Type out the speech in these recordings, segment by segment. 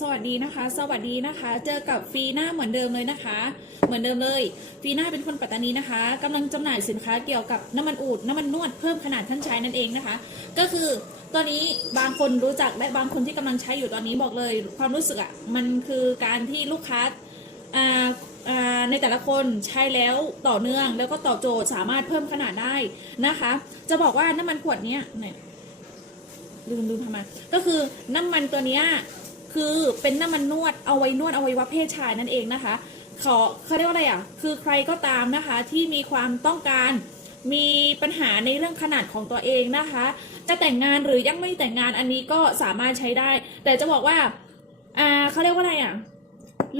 สวัสดีนะคะ สวัสดีนะคะ เจอกับฟีน่าเหมือนเดิมเลยนะคะ เหมือนเดิมเลยฟีน่าเป็นคนปัตตานีนะคะกำลังจำหน่ายสินค้าเกี่ยวกับน้ำมันอูดน้ำมันนวดเพิ่มขนาดท่านใช้นั่นเองนะคะ ก็คือตอนนี้บางคนรู้จักและบางคนที่กำลังใช้อยู่ตอนนี้บอกเลย ความรู้สึกอะ่ะมันคือการที่ลูกค้าอ่าในแต่ละคนใช้แล้วต่อเนื่องแล้วก็ตอบโจทย์สามารถเพิ่มขนาดได้นะคะ จะบอกว่าน้ำมันขวดนี้เนี่ยลืมลืมทำไมก็คือน้ำมันตัวเนี้ย คือเป็นน้ำมันนวดเอาไว้นวดเอาไว้วัเพศชายนั่นเองนะคะขอเขาเรียกว่าอะไรอะคือใครก็ตามนะคะที่มีความต้องการมีปัญหาในเรื่องขนาดของตัวเองนะคะ จะแต่งงานหรือยังไม่แต่งงานอันนี้ก็สามารถใช้ได้ แต่จะบอกว่าอ่าเขาเรียกว่าอะไรอะ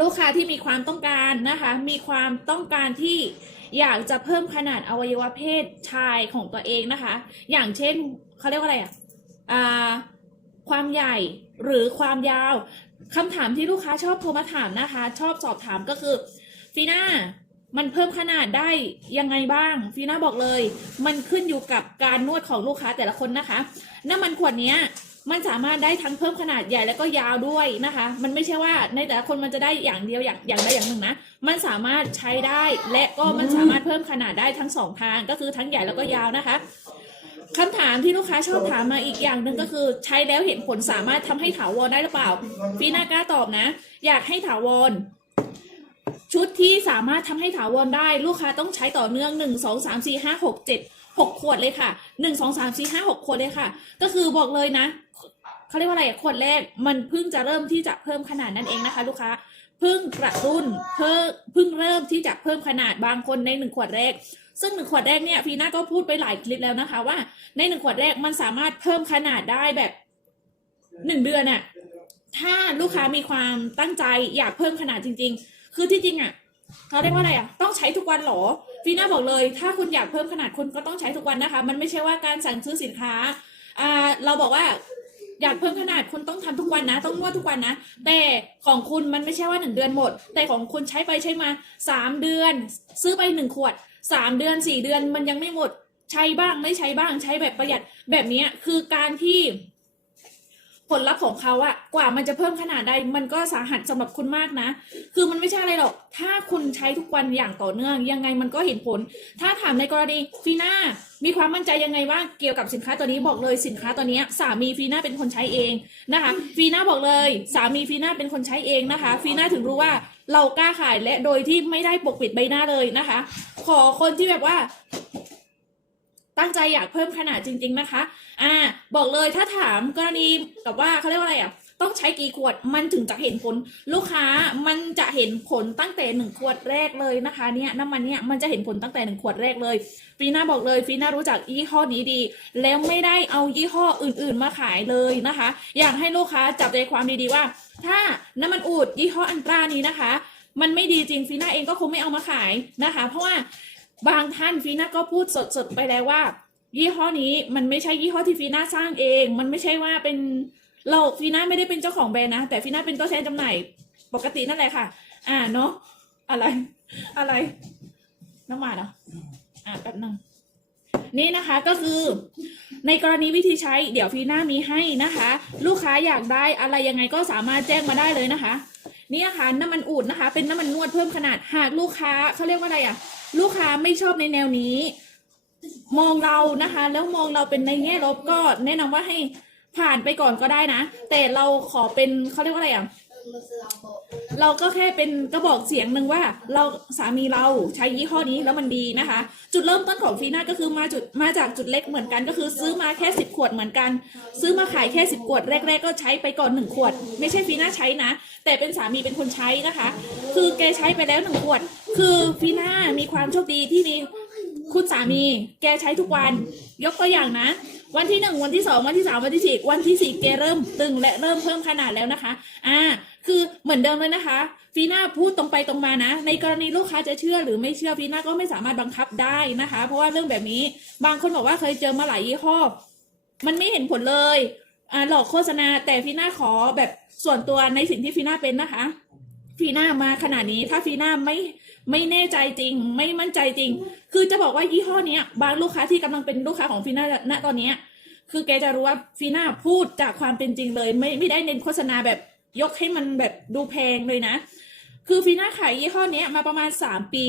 ลูกค้าที่มีความต้องการนะคะ มีความต้องการที่อยากจะเพิ่มขนาดอวัยวะเพศชายของตัวเองนะคะ อย่างเช่นเขาเรียกว่าอะไรอะอ่า ความใหญ่หรือความยาวคำถามที่ลูกค้าชอบโทรมาถามนะคะ ชอบสอบถามก็คือฟีน่ามันเพิ่มขนาดได้ยังไงบ้างฟีน่าบอกเลย มันขึ้นอยู่กับการนวดของลูกค้าแต่ละคนนะคะ น้ำมันขวดนี้มันสามารถได้ทั้งเพิ่มขนาดใหญ่แล้วก็ยาวด้วยนะคะ มันไม่ใช่ว่าในแต่ละคนมันจะได้อย่างเดียวอย่างอย่างใดอย่างหนึ่งนะ มันสามารถใช้ได้และก็มันสามารถเพิ่มขนาดได้ทั้งสองทางก็คือทั้งใหญ่แล้วก็ยาวนะคะ คำถามที่ลูกค้าชอบถามมาอีกอย่างหนึ่งก็คือ ใช้แล้วเห็นผลสามารถทำให้ถาวรได้หรือเปล่า ฟีน่ากล้าตอบนะ อยากให้ถาวร ชุดที่สามารถทำให้ถาวรได้ ลูกค้าต้องใช้ต่อเนื่องหนึ่งสองสามสี่ห้าหกเจ็ดหกขวดเลยค่ะหนึ่งสองสามสี่ห้าหกขวดเลยค่ะ ก็คือบอกเลยนะเขาเรียกว่าอะไรขวดแรกมันเพิ่งจะเริ่มที่จะเพิ่มขนาดนั่นเองนะคะ ลูกค้าเพิ่งกระตุ้นเพิ่งเพิ่งเริ่มที่จะเพิ่มขนาดบางคนในหนึ่งขวดแรก ซึ่งหนึ่งขวดแรกเนี่ยฟีน่าก็พูดไปหลายคลิปแล้วนะคะ ว่าในหนึ่งขวดแรกมันสามารถเพิ่มขนาดได้แบบหนึ่งเดือนอะถ้าลูกค้ามีความตั้งใจอยากเพิ่มขนาดจริง ๆ คือที่จริงอะเขาเรียกว่าอะไรอะต้องใช้ทุกวันหรอฟีน่าบอกเลย ถ้าคุณอยากเพิ่มขนาดคุณก็ต้องใช้ทุกวันนะคะ มันไม่ใช่ว่าการสั่งซื้อสินค้าอ่าเราบอกว่าอยากเพิ่มขนาดคุณต้องทำทุกวันนะ ต้องนวดทุกวันนะ แต่ของคุณมันไม่ใช่ว่าหนึ่งเดือนหมด แต่ของคุณใช้ไปใช้มาสามเดือน ซื้อไปหนึ่งขวด สามเดือนสี่เดือนมันยังไม่หมด ใช้บ้างไม่ใช้บ้างใช้แบบประหยัดแบบนี้คือการที่ ผลลัพธ์ของเขาอะกว่ามันจะเพิ่มขนาดได้มันก็สาหัสสำหรับคุณมากนะ คือมันไม่ใช่อะไรหรอก ถ้าคุณใช้ทุกวันอย่างต่อเนื่อง ยังไงมันก็เห็นผล ถ้าถามในกรณีฟีน่ามีความมั่นใจยังไงบ้างเกี่ยวกับสินค้าตัวนี้บอกเลยสินค้าตัวนี้สามีฟีน่าเป็นคนใช้เองนะคะฟีน่าบอกเลย สามีฟีน่าเป็นคนใช้เองนะคะฟีน่าถึงรู้ว่า เรากล้าขายและโดยที่ไม่ได้ปกปิดใบหน้าเลยนะคะ ขอคนที่แบบว่า ตั้งใจอยากเพิ่มขนาดจริง ๆ นะคะ อ่า บอกเลยถ้าถามกรณีกับว่าเขาเรียกว่าอะไรอะ ต้องใช้กี่ขวดมันถึงจะเห็นผล ลูกค้ามันจะเห็นผลตั้งแต่หนึ่งขวดแรกเลยนะคะเนี่ยน้ำมันเนี่ยมันจะเห็นผลตั้งแต่หนึ่งขวดแรกเลยฟีน่าบอกเลยฟีน่ารู้จักยี่ห้อนี้ดี แล้วไม่ได้เอายี่ห้ออื่นๆมาขายเลยนะคะ อยากให้ลูกค้าจับใจความดีๆว่า ถ้าน้ำมันอูดยี่ห้ออันตรานี้นะคะ มันไม่ดีจริงฟีน่าเองก็คงไม่เอามาขายนะคะ เพราะว่าบางท่านฟีน่าก็พูดสดๆไปแล้วว่า ยี่ห้อนี้มันไม่ใช่ยี่ห้อที่ฟีน่าสร้างเอง มันไม่ใช่ว่าเป็น เราฟีน่าไม่ได้เป็นเจ้าของแบรนด์นะ แต่ฟีน่าเป็นตัวแทนจำหน่ายปกตินั่นแหละค่ะ อ่าเนาะอะไร อะไร น้ำหมาเหรออ่าแป๊บนึงนี่นะคะก็คือในกรณีวิธีใช้เดี๋ยวฟีน่ามีให้นะคะ ลูกค้าอยากได้อะไรยังไงก็สามารถแจ้งมาได้เลยนะคะนี่นะคะน้ำมันอูดนะคะ เป็นน้ำมันนวดเพิ่มขนาดหากลูกค้าเขาเรียกว่าอะไรอะลูกค้าไม่ชอบในแนวนี้ มองเรานะคะ แล้วมองเราเป็นในแง่ลบก็แนะนำว่าให้ ผ่านไปก่อนก็ได้นะ แต่เราขอเป็นเขาเรียกว่าอะไรอะเราก็แค่เป็นกระบอกเสียงหนึ่งว่า เราสามีเราใช้ยี่ห้อนี้แล้วมันดีนะคะ จุดเริ่มต้นของฟีน่าก็คือมาจุดมาจากจุดเล็กเหมือนกันก็คือ ซื้อมาแค่สิบขวดเหมือนกัน ซื้อมาขายแค่สิบขวดแรก ๆ ก็ใช้ไปก่อนหนึ่งขวด ไม่ใช่ฟีน่าใช้นะ แต่เป็นสามีเป็นคนใช้นะคะ คือแกใช้ไปแล้วหนึ่งขวด คือฟีน่ามีความโชคดีที่มีคุณสามี แกใช้ทุกวัน ยกตัวอย่างนะ วันที่หนึ่งวันที่สองวันที่สามวันที่สี่วันที่สี่แกเริ่มตึงและเริ่มเพิ่มขนาดแล้วนะคะ อ่า คือเหมือนเดิมเลยนะคะฟีน่าพูดตรงไปตรงมานะ ในกรณีลูกค้าจะเชื่อหรือไม่เชื่อฟีน่าก็ไม่สามารถบังคับได้นะคะ เพราะว่าเรื่องแบบนี้บางคนบอกว่าเคยเจอมาหลายยี่ห้อ มันไม่เห็นผลเลยอ่าหลอกโฆษณาแต่ฟีน่าขอแบบส่วนตัวในสิ่งที่ฟีน่าเป็นนะคะฟีน่ามาขนาดนี้ถ้าฟีน่าไม่ ไม่แน่ใจจริง ไม่มั่นใจจริง คือจะบอกว่ายี่ห้อเนี้ย บางลูกค้าที่กำลังเป็นลูกค้าของฟีน่าณตอนเนี้ยคือแกจะรู้ว่าฟีน่าพูดจากความเป็นจริงเลย ไม่ไม่ได้เน้นโฆษณาแบบยกให้มันแบบดูแพงเลยนะ คือฟีน่าขายยี่ห้อเนี้ยมาประมาณสามปี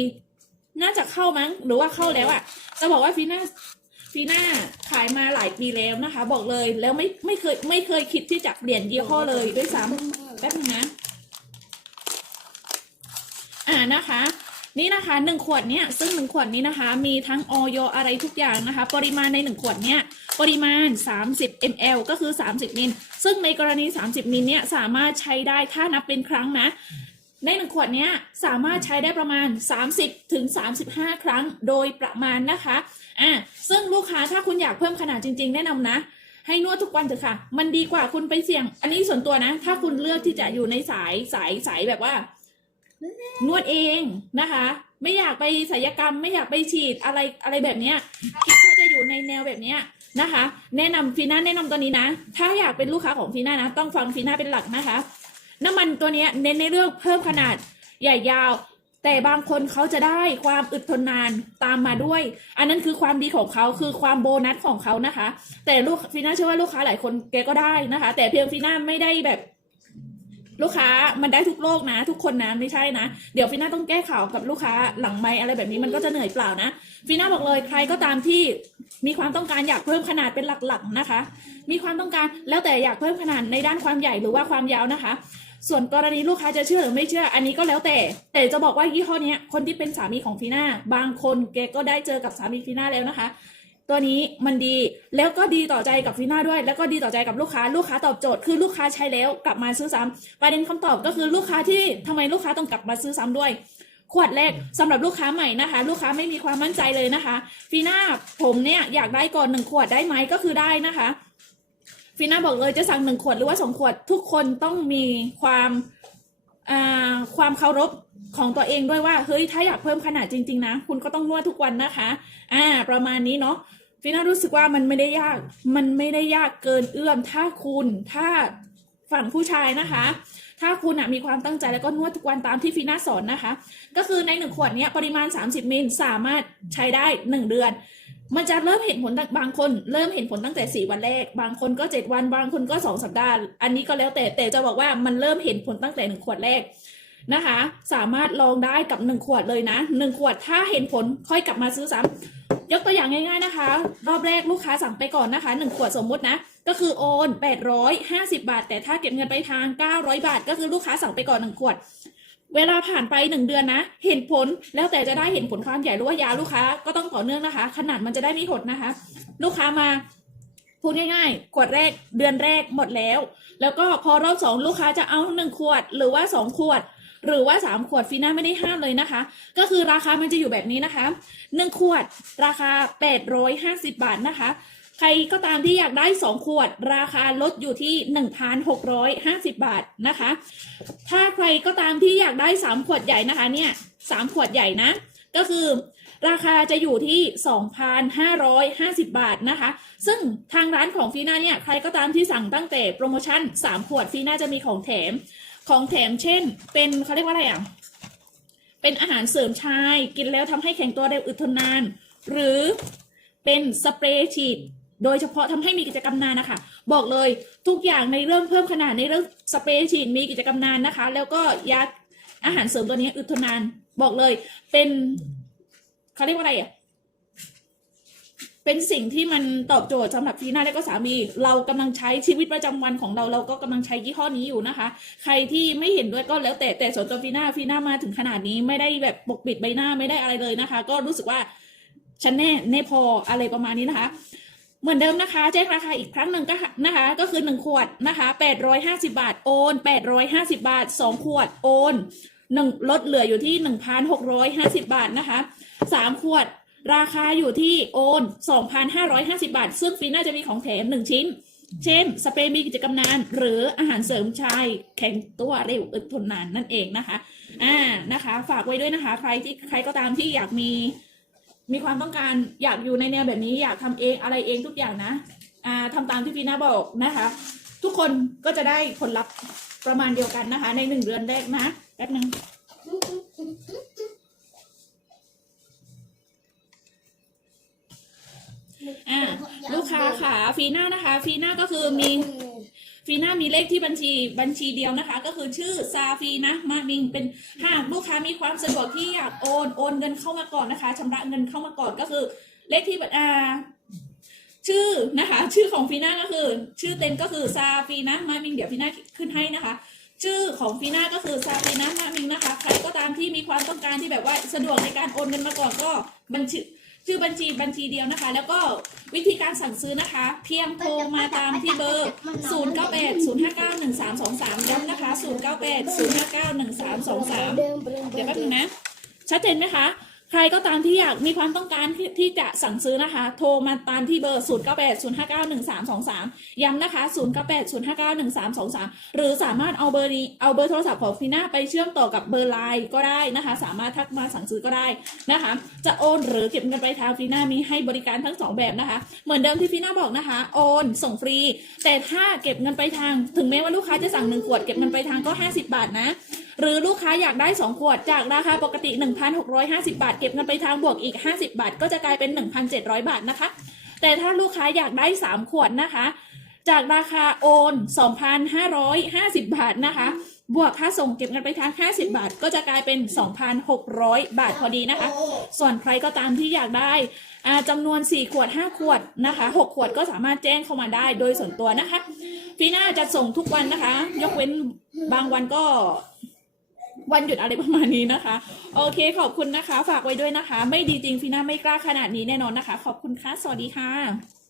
น่าจะเข้ามั้งหรือว่าเข้าแล้วอะจะบอกว่าฟีน่าฟีน่าขายมาหลายปีแล้วนะคะ บอกเลยแล้วไม่ไม่เคยไม่เคยคิดที่จะเปลี่ยนยี่ห้อเลยด้วยซ้ำแป๊บนึงนะ อ่านะคะ นี่นะคะหนึ่งขวดเนี้ยซึ่งหนึ่งขวดนี้นะคะ มีทั้งออยอะไรทุกอย่างนะคะ ปริมาณในหนึ่งขวดเนี้ยปริมาณ 30 ml ก็คือ 30 มิลซึ่งในกรณี 30 มิลเนี้ยสามารถใช้ได้ถ้านับเป็นครั้งนะในหนึ่งขวดเนี้ยสามารถใช้ได้ประมาณ 30ถึง35 ครั้งโดยประมาณนะคะอ่าซึ่งลูกค้าถ้าคุณอยากเพิ่มขนาดจริง ๆ แนะนำนะ ให้นวดทุกวันเถอะค่ะ มันดีกว่าคุณไปเสี่ยง อันนี้ส่วนตัวนะ ถ้าคุณเลือกที่จะอยู่ในสายสายสายแบบว่า นวดเองนะคะ ไม่อยากไปศัลยกรรม ไม่อยากไปฉีดอะไรอะไรแบบเนี้ยคิดว่าจะอยู่ในแนวแบบเนี้ยนะคะ แนะนำฟีน่าแนะนำตัวนี้นะ ถ้าอยากเป็นลูกค้าของฟีน่านะ ต้องฟังฟีน่าเป็นหลักนะคะ น้ำมันตัวนี้เน้นในเรื่องเพิ่มขนาดใหญ่ยาว แต่บางคนเขาจะได้ความอึดทนนานตามมาด้วย อันนั้นคือความดีของเขาคือความโบนัสของเขานะคะ แต่ลูกฟีน่าเชื่อว่าลูกค้าหลายคนแกก็ได้นะคะ แต่เพียงฟีน่าไม่ได้แบบ ลูกค้ามันได้ทุกโลกนะ ทุกคนนะไม่ใช่นะ เดี๋ยวฟีน่าต้องแก้ข่าวกับลูกค้าหลังไม้อะไรแบบนี้มันก็จะเหนื่อยเปล่านะฟีน่าบอกเลยใครก็ตามที่มีความต้องการอยากเพิ่มขนาดเป็นหลักๆนะคะ มีความต้องการแล้วแต่อยากเพิ่มขนาดในด้านความใหญ่หรือว่าความยาวนะคะ ส่วนกรณีลูกค้าจะเชื่อหรือไม่เชื่ออันนี้ก็แล้วแต่ แต่จะบอกว่ายี่ห้อนี้คนที่เป็นสามีของฟีน่าบางคนแกก็ได้เจอกับสามีฟีน่าแล้วนะคะ ตัวนี้มันดีแล้วก็ดีต่อใจกับฟีน่าด้วย แล้วก็ดีต่อใจกับลูกค้า ลูกค้าตอบโจทย์คือลูกค้าใช้แล้วกลับมาซื้อซ้ำประเด็นคำตอบก็คือลูกค้าที่ทำไมลูกค้าต้องกลับมาซื้อซ้ำด้วย ขวดแรกสำหรับลูกค้าใหม่นะคะ ลูกค้าไม่มีความมั่นใจเลยนะคะฟีน่าผมเนี่ยอยากได้ก่อนหนึ่งขวดได้ไหมก็คือได้นะคะฟีน่าบอกเลยจะสั่งหนึ่งขวดหรือว่าสองขวดทุกคนต้องมีความอ่าความเคารพ ของตัวเองด้วยว่า เฮ้ย ถ้าอยากเพิ่มขนาดจริง ๆ นะ คุณก็ต้องนวดทุกวันนะคะ อ่า ประมาณนี้เนาะฟีน่ารู้สึกว่ามันไม่ได้ยาก มันไม่ได้ยากเกินเอื้อม ถ้าคุณ ถ้าฝั่งผู้ชายนะคะ ถ้าคุณมีความตั้งใจแล้วก็นวดทุกวันตามที่ฟีน่าสอนนะคะ ก็คือในหนึ่งขวดนี้ปริมาณ 30มิลสามารถใช้ได้ 1 เดือน มันจะเริ่มเห็นผลตั้งบางคน เริ่มเห็นผลตั้งแต่ 4 วันแรก บางคนก็ 7 วัน บางคนก็ 2 สัปดาห์ อันนี้ก็แล้วแต่แต่จะบอกว่ามันเริ่มเห็นผลตั้งแต่ 1 ขวดแรก นะคะ สามารถลองได้กับ 1 ขวดเลยนะ 1 ขวดถ้าเห็นผลค่อยกลับมาซื้อซ้ำยกตัวอย่างง่าย ๆนะคะ รอบแรกลูกค้าสั่งไปก่อนนะคะ 1 ขวดสมมุตินะ ก็คือโอน 850 บาท แต่ถ้าเก็บเงินไปลายทาง 900 บาท ก็คือลูกค้าสั่งไปก่อน 1 ขวด เวลาผ่านไป 1 เดือนนะ เห็นผลแล้วแต่จะได้เห็นผลความใหญ่หรือว่ายาลูกค้าก็ต้องต่อเนื่องนะคะ ขนาดมันจะได้ไม่หดนะคะ ลูกค้ามาพูดง่ายๆ ขวดแรกเดือนแรกหมดแล้ว แล้วก็พอรอบสองลูกค้าจะเอาหนึ่งขวดหรือว่าสองขวด หรือว่าสามขวดฟีน่าไม่ได้ห้ามเลยนะคะ ก็คือราคามันจะอยู่แบบนี้นะคะหนึ่งขวดราคา 850 บาทนะคะ ใครก็ตามที่อยากได้ 2 ขวด ราคาลดอยู่ที่ 1,650 บาทนะคะ ถ้าใครก็ตามที่อยากได้ 3 ขวดใหญ่นะคะเนี่ย3ขวดใหญ่นะ ก็คือราคาจะอยู่ที่ 2,550 บาทนะคะ ซึ่งทางร้านของฟีน่าเนี่ย ใครก็ตามที่สั่งตั้งแต่โปรโมชั่น 3 ขวดฟีน่าจะมีของแถม ของแถมเช่น เป็นเขาเรียกว่าอะไรอะ เป็นอาหารเสริมชาย กินแล้วทำให้แข็งตัวเร็วอึดทนนาน หรือเป็นสเปรย์ฉีดโดยเฉพาะทำให้มีกิจกรรมนานนะคะ บอกเลยทุกอย่างในเรื่องเพิ่มขนาดในเรื่องสเปรย์ฉีดมีกิจกรรมนานนะคะ แล้วก็ยาอาหารเสริมตัวนี้อึดทนนาน บอกเลยเป็นเขาเรียกว่าอะไรอะ เป็นสิ่งที่มันตอบโจทย์สำหรับฟีน่าและก็สามี เรากำลังใช้ชีวิตประจำวันของเราเราก็กำลังใช้ยี่ห้อนี้อยู่นะคะ ใครที่ไม่เห็นด้วยก็แล้วแต่แต่ส่วนตัวฟีน่าฟีน่ามาถึงขนาดนี้ไม่ได้แบบปกปิดใบหน้าไม่ได้อะไรเลยนะคะ ก็รู้สึกว่าฉันแน่แน่พออะไรประมาณนี้นะคะเหมือนเดิมนะคะ แจ้งราคาอีกครั้งหนึ่งก็นะคะ ก็คือ1ขวดนะคะ850 บาท โอน850 บาท 2 ขวดโอนหนึ่งลดเหลืออยู่ที่ 1,650 บาทนะคะ 3 ขวด ราคาอยู่ที่โอน 2,550 บาท ซึ่งฟรีน่าจะมีของแถม1ชิ้น เช่น สเปรย์มีกิจกรรมนาน หรืออาหารเสริมชายแข็งตัวเร็วอึดทนนานนั่นเองนะคะ อ่านะคะ ฝากไว้ด้วยนะคะ ใครที่ใครก็ตามที่อยากมีมีความต้องการอยากอยู่ในแนวแบบนี้อยากทำเองอะไรเองทุกอย่างนะอ่าทำตามที่ฟีน่าบอกนะคะ ทุกคนก็จะได้ผลลัพธ์ประมาณเดียวกันนะคะ ในหนึ่งเดือนแรกนะแป๊บนึง ขาฟีน่านะคะฟีน่าก็คือมีฟีน่ามีเลขที่บัญชีบัญชีเดียวนะคะ ก็คือชื่อซาฟีนะมามิงเป็นหากลูกค้ามีความสะดวกที่อยากโอนโอนเงินเข้ามาก่อนนะคะชำระเงินเข้ามาก่อนก็คือ เลขที่บัญอ่าชื่อนะคะ ชื่อของฟีน่าก็คือ ชื่อเต็มก็คือซาฟีนะมามิงเดี๋ยวฟีน่าขึ้นให้นะคะชื่อของฟีน่าก็คือซาฟีนะมามิงนะคะ ใครก็ตามที่มีความต้องการที่แบบว่าสะดวกในการโอนเงินมาก่อนก็บัญชี ชื่อบัญชีบัญชีเดียวนะคะ แล้วก็วิธีการสั่งซื้อนะคะ เพียงโทรมาตามที่เบอร์ 0 9 8 0 5 9 1 3 2 3ย้ำนะคะ 0 9 8 0 5 9 1 3 2 3 เดี๋ยวแป๊บนึงนะ ชัดเจนไหมคะ ใครก็ตามที่อยากมีความต้องการที่ที่จะสั่งซื้อนะคะ โทรมาตามที่เบอร์ 0 9 8 0 5 9 1 3 2 3 ย้ำนะคะ 0 9 8 0 5 9 1 3 2 3 หรือสามารถเอาเบอร์นี้เอาเบอร์โทรศัพท์ของฟีน่าไปเชื่อมต่อกับเบอร์ไลน์ก็ได้นะคะ สามารถทักมาสั่งซื้อก็ได้นะคะ จะโอนหรือเก็บเงินไปทางฟีน่ามีให้บริการทั้งสองแบบนะคะ เหมือนเดิมที่ฟีน่าบอกนะคะ โอนส่งฟรี แต่ถ้าเก็บเงินไปทาง ถึงแม้ว่าลูกค้าจะสั่งหนึ่งขวดเก็บเงินไปทางก็ 50 บาทนะ หรือลูกค้าอยากได้ 2 ขวดจากราคาปกติ 1,650 บาท เก็บเงินไปทางบวกอีก 50 บาท ก็จะกลายเป็น 1,700 บาทนะคะ แต่ถ้าลูกค้าอยากได้ 3 ขวดนะคะ จากราคาโอน 2,550 บาทนะคะ บวกค่าส่งเก็บเงินไปทาง 50 บาท ก็จะกลายเป็น 2,600 บาทพอดีนะคะ ส่วนใครก็ตามที่อยากได้จำนวน 4 ขวด 5 ขวดนะคะ 6 ขวดก็สามารถแจ้งเข้ามาได้โดยส่วนตัวนะคะฟีน่าจะส่งทุกวันนะคะ ยกเว้นบางวันก็ วันหยุดอะไรประมาณนี้นะคะ โอเคขอบคุณนะคะ ฝากไว้ด้วยนะคะ ไม่ดีจริงฟีน่าไม่กล้าขนาดนี้แน่นอนนะคะ ขอบคุณค่ะ สวัสดีค่ะ